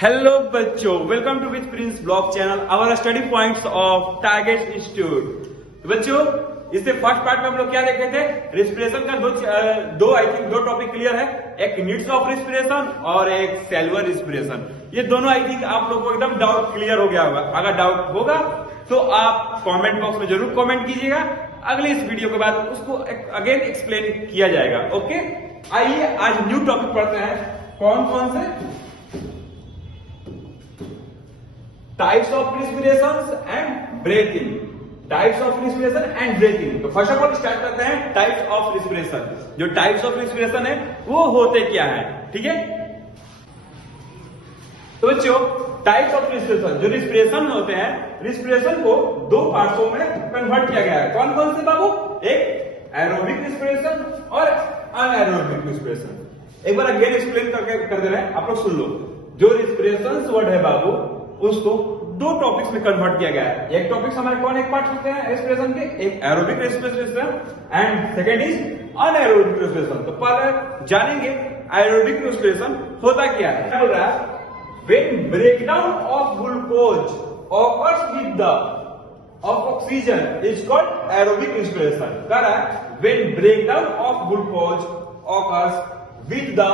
Hello बच्चों, welcome to with Prince blog channel, our study points of target institute. बच्चों, इससे first part में हम लोग क्या देखे थे? रेस्पिरेशन का दो टॉपिक क्लियर है, एक नीड्स ऑफ रेस्पिरेशन और एक सेल्युलर रेस्पिरेशन। ये दोनों आई थिंक आप लोग को एकदम डाउट क्लियर हो गया होगा। अगर डाउट होगा तो आप कमेंट बॉक्स में जरूर कमेंट कीजिएगा, अगले इस वीडियो के बाद उसको अगेन एक्सप्लेन किया जाएगा। ओके, आइए आज न्यू टॉपिक पढ़ते हैं। कौन कौन से? Types of respiration and breathing. Types of respiration and breathing. तो फर्स्ट ऑफ ऑल स्टार्ट करते हैं टाइप्स ऑफ रेस्पिरेशन। जो टाइप्स ऑफ रेस्पिरेशन है वो होते क्या है, ठीक है? तो बच्चों, टाइप्स ऑफ रेस्पिरेशन, जो रेस्पिरेशन होते हैं, रेस्पिरेशन को दो पार्ट्सों में कन्वर्ट किया गया है। कौन कौन से बाबू? एक एरोबिक रेस्पिरेशन और अनएरोबिक रेस्पिरेशन। एक बार अगेन एक्सप्लेन कर दे रहे हैं, आप लोग सुन लो। जो रेस्पिरेशन वर्ड है बाबू, उसको दो टॉपिक्स में कन्वर्ट किया गया है। एक टॉपिक्स हमारे कौन एक पार्ट होते हैं रेस्पिरेशन के? एक aerobic respiration and second is anaerobic respiration. तो पहले जानेंगे एरोबिक रेस्पिरेशन होता क्या है। क्या बोल रहा है? When breakdown of glucose occurs with the of oxygen is called aerobic respiration। कह रहा है when breakdown of glucose occurs with the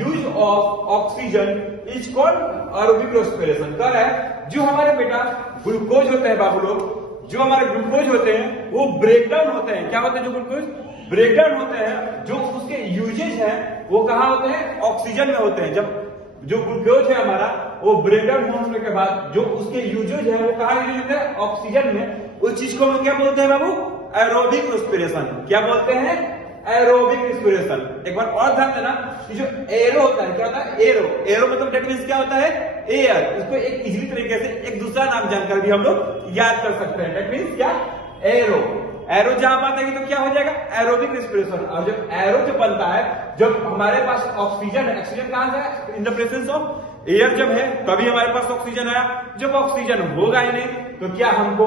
use of oxygen is called aerobic respiration। कह रहा है जो हमारे बेटा ग्लूकोज होते हैं बाबू लोग, जो हमारे ग्लूकोज होते हैं वो ब्रेकडाउन होते हैं। क्या होते हैं? जो ग्लूकोज ब्रेकडाउन होते हैं, जो उसके यूजेज है वो कहाँ होते हैं? ऑक्सीजन में होते हैं। जब जो ग्लूकोज है हमारा वो ब्रेकडाउन होने के बाद जो उसके यूजेज है वो कहाँ यूज होते हैं? ऑक्सीजन में। उस चीज को हम क्या बोलते हैं बाबू? Aerobic respiration. क्या बोलते हैं? Aerobic respiration. एक बार और ध्यान देना कि जो एरो होता है, क्या होता है? एरो। एरो मतलब डेट मींस क्या होता है? एयर। इसको एक इजीली तरीके से एक दूसरा नाम जानकर भी हम लोग याद कर सकते हैं। डेट मींस क्या? एरो। एरो जहां बात आएगी तो क्या हो जाएगा? Aerobic respiration. और जब एरो जो बनता है, जब हमारे पास ऑक्सीजन है, ऑक्सीजन कहां से है? In the presence of air जब है तभी हमारे पास ऑक्सीजन आया। जब ऑक्सीजन होगा ही नहीं तो क्या हमको,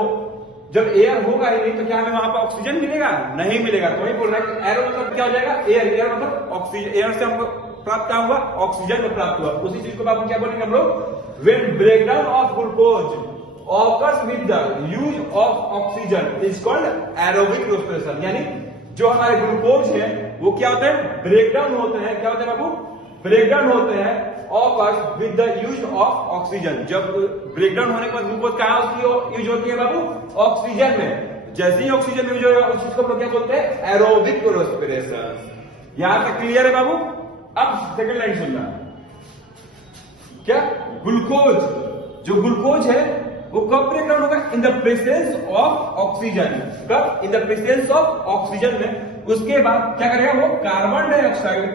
जब एयर होगा ही नहीं तो क्या हमें वहां पर ऑक्सीजन मिलेगा? नहीं मिलेगा। तो वही बोल रहा है कि एरो मतलब क्या हो जाएगा? एयर। एयर मतलब ऑक्सीजन। एयर से हमको प्राप्त क्या हुआ? ऑक्सीजन में प्राप्त हुआ। उसी चीज को बाबू क्या बोलेंगे हम लोग? When breakdown of glucose occurs with the use of oxygen is called aerobic respiration। यानी जो हमारे ग्लूकोज है वो क्या होते हैं? ब्रेकडाउन होते हैं। क्या होते हैं बाबू? ब्रेकडाउन होते हैं occurs with the use of oxygen। जब ब्रेकडाउन होने के बाद ग्लूकोज कहाँ उसकी यूज होती है बाबू? ऑक्सीजन में। जैसे ही ऑक्सीजन यूज होगा उस चीज को क्या बोलते हैं? Aerobic respiration. यहां तक क्लियर है बाबू? अब सेकंड लाइन सुनना। क्या? ग्लूकोज, जो ग्लूकोज है वो कब ब्रेकडाउन होगा? In the presence of oxygen. कब? In the presence of oxygen में। उसके बाद क्या करेगा वो? कार्बन डाइऑक्साइड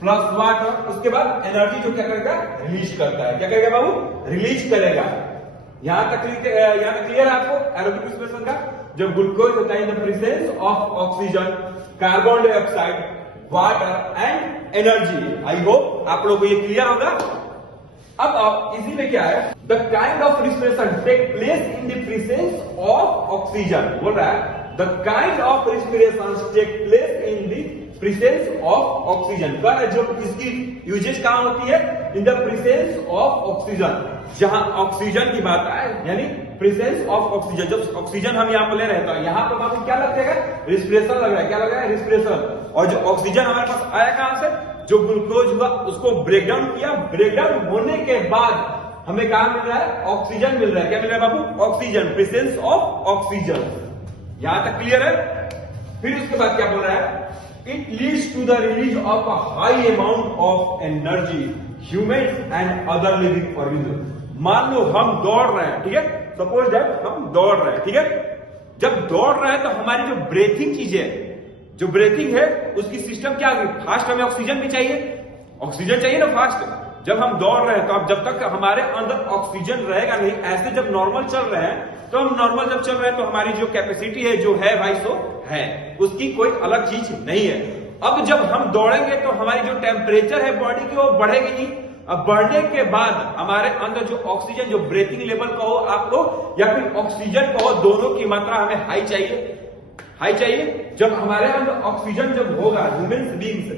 प्लस वाटर, उसके बाद एनर्जी जो क्या करेगा? रिलीज करता है। क्या करेगा बाबू? रिलीज करेगा। यहां तक क्लियर है आपको एरोबिक रेस्पिरेशन का? जब ग्लूकोज होता है in the presence of oxygen, carbon dioxide, water and energy. I hope आप लोगों को ये क्लियर होगा। अब इसी में क्या है? The kind of respiration take place in the presence of oxygen. बोल रहा है the kind of respiration take place in the presence of oxygen. जो इसकी यूजेज कहां होती है? In the presence of oxygen. जहां ऑक्सीजन की बात आए, यानी प्रेजेंस ऑफ ऑक्सीजन। जब ऑक्सीजन हम यहाँ पर ले रहे हैं तो यहाँ पर बाबू क्या लग जाएगा? रेस्पिरेशन लग रहा है। क्या लग रहा है? रेस्पिरेशन। और जो ऑक्सीजन हमारे पास आया कहां से? जो ग्लूकोज हुआ उसको ब्रेकडाउन किया। ब्रेकडाउन होने के बाद हमें कहा मिल रहा है? ऑक्सीजन मिल रहा है। क्या मिल रहा है बाबू? ऑक्सीजन। Presence of oxygen. यहां तक क्लियर है? फिर उसके बाद क्या बोल रहा है? It leads to the release of a high amount of energy human and other living organism. मान लो हम दौड़ रहे हैं, ठीक है? सपोज दैट हम दौड़ रहे हैं, ठीक है? जब दौड़ रहे हैं तो हमारी जो ब्रीथिंग चीजें, जो ब्रीथिंग है उसकी सिस्टम क्या होगी? फास्ट हमें ऑक्सीजन भी चाहिए, ऑक्सीजन चाहिए ना फास्ट। जब हम दौड़ रहे हैं तो अब जब तक हमारे अंदर ऑक्सीजन रहेगा नहीं, ऐसे जब नॉर्मल चल रहे हैं तो हम नॉर्मल जब चल रहे हैं तो हमारी जो कैपेसिटी है जो है भाई सो है, उसकी कोई अलग चीज नहीं है। अब जब हम दौड़ेंगे तो हमारी जो टेम्परेचर है बॉडी की वो बढ़ेगी नहीं। अब बढ़ने के बाद हमारे अंदर जो ऑक्सीजन, जो ब्रीथिंग लेवल का हो आप लोग या फिर ऑक्सीजन का हो, दोनों की मात्रा हमें हाई चाहिए। हाई चाहिए। जब हमारे अंदर ऑक्सीजन जब होगा, human beings,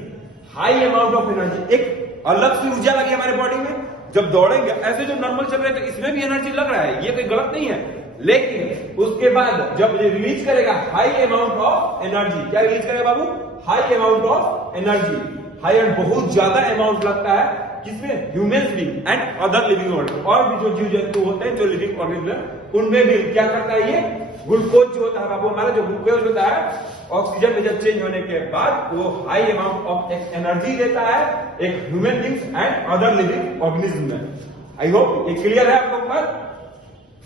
high amount of energy, एक अलग सी ऊर्जा लगी हमारे बॉडी में, जब दौड़ेंगे ऐसे जो नॉर्मल चल रहे हैं तो इसमें भी एनर्जी लग रहा है, ये कोई गलत नहीं है। लेकिन उसके बाद जब ये रिलीज करेगा हाई अमाउंट ऑफ एनर्जी, क्या रिलीज करेगा बाबू? High amount of energy. High and बहुत ज्यादा अमाउंट लगता है किसमें? Human being and other living organism, और भी जो जीव जंतु होते हैं जो लिविंग ऑर्गेनिज्म उनमें भी क्या करता है? ये ग्लूकोज जो होता है बाबू, हमारा जो ग्लूकोज होता है ऑक्सीजन में जब चेंज होने के बाद वो हाई अमाउंट ऑफ एनर्जी देता है एक human beings and other living organism में। आई होप ये क्लियर है आप लोग पर।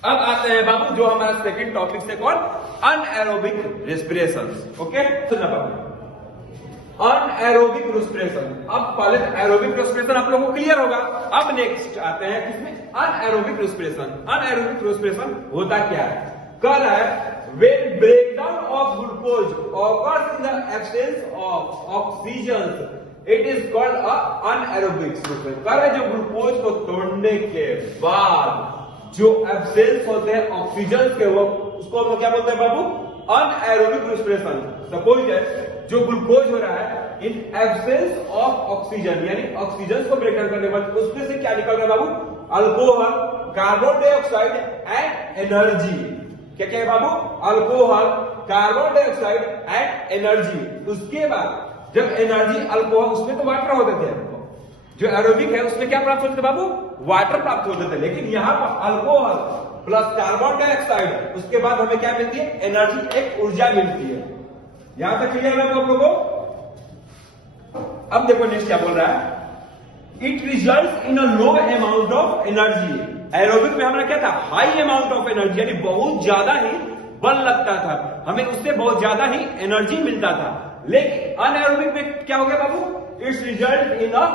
अब आते हैं बाबू जो हमारा सेकंड टॉपिक से कौन? Anaerobic respiration. ओके, सुनना बाबू, अनएरोबिक रेस्पिरेशन। अब पहले एरोबिक रेस्पिरेशन आप लोगों को क्लियर होगा। अब नेक्स्ट आते हैं किसमें? Anaerobic respiration. अनएरोबिक रेस्पिरेशन होता क्या है? कह रहा है when breakdown of glucose occurs in the absence of oxygen, it is called a anaerobic respiration। कह रहा है जो ग्लूकोज को तोड़ने के बाद जो एब्सेंस होते हैं ऑक्सीजन के, वो उसको हम क्या बोलते हैं बाबू? Anaerobic respiration. सपोज जो ग्लूकोज हो रहा है इन एब्सेंस ऑफ ऑक्सीजन, यानी ऑक्सीजन को ब्रेकडाउन करने के बाद उसमें से क्या निकल रहा है बाबू? Alcohol, carbon dioxide and energy. क्या क्या है बाबू? Alcohol, carbon dioxide and energy. उसके बाद जब एनर्जी, अल्कोहल, उसमें तो वाटर होते थे, जो एरोबिक है उसमें क्या प्राप्त होते थे बाबू? वाटर प्राप्त होते थे। लेकिन यहां पर अल्कोहल प्लस कार्बन डाइऑक्साइड, उसके बाद हमें क्या मिलती है? एनर्जी, एक ऊर्जा मिलती है। यहां तक क्लियर है आप लोगों को? अब देखो नेक्स्ट क्या बोल रहा है? It result in a low amount of energy. Aerobic में हमारा क्या था? हाई अमाउंट ऑफ एनर्जी, यानी बहुत ज्यादा ही बल लगता था, हमें उससे बहुत ज्यादा ही एनर्जी मिलता था। लेकिन अनएरोबिक में क्या हो गया बाबू? It's result in a